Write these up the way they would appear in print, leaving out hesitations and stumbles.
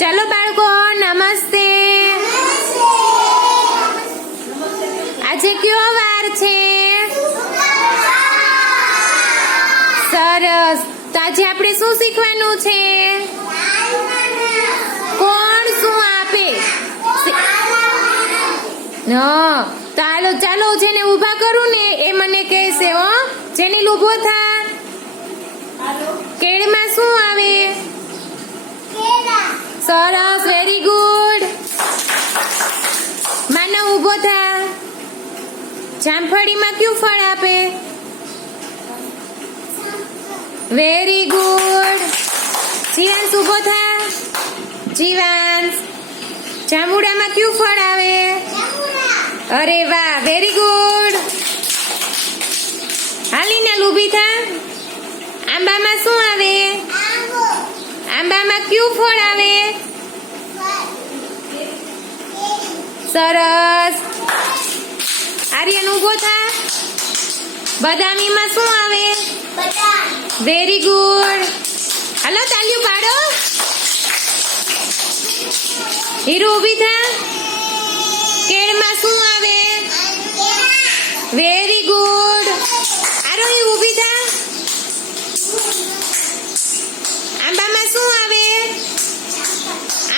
ચાલો બાળકો, નમસ્તે. આજે કયો વાર છે? સરસ. તો આજે આપણે શું શીખવાનું છે? કોણ શું આપે? ચાલો ચાલો, જેને ઊભા કરું ને એ મને કહેશે. હો, જેની ઊભો થા. કેળમાં શું આવે? સરસ, વેરી ગુડ. માનવ ઊભો થા. જામફળીમાં કયું ફળ આપે? Very good. જીવાંશ ઊભો થા. જીવાંશ. જાંબુડામાં કયું ફળ આવે? અરે વાહ, વેરી ગુડ. હાલીને ઊભી થા. આંબામાં શું આવે? આંબામાં કયું ફળ આવે? સરસ. આર્યન ઊભો થા. બદામીમાં શું આવે? Very good. હાલો, તાળીઓ પાડો. હીરો ઊભી થા. કેળમાં શું આવે? Very good. આરોહી ઊભી થા. આંબામાં શું આવે?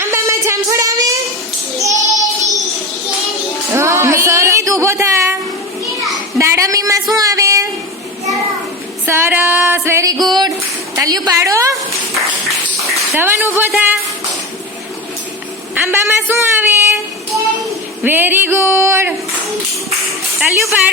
આંબામાં જામફળ આવે? સરસ, ઊભો થા. દાડમીમાં શું આવે? સરસ, વેરી ગુડ. તાળીઓ પાડો. ધવન ઊભો થા. આંબામાં શું આવે? Very good. તાળીઓ પાડો.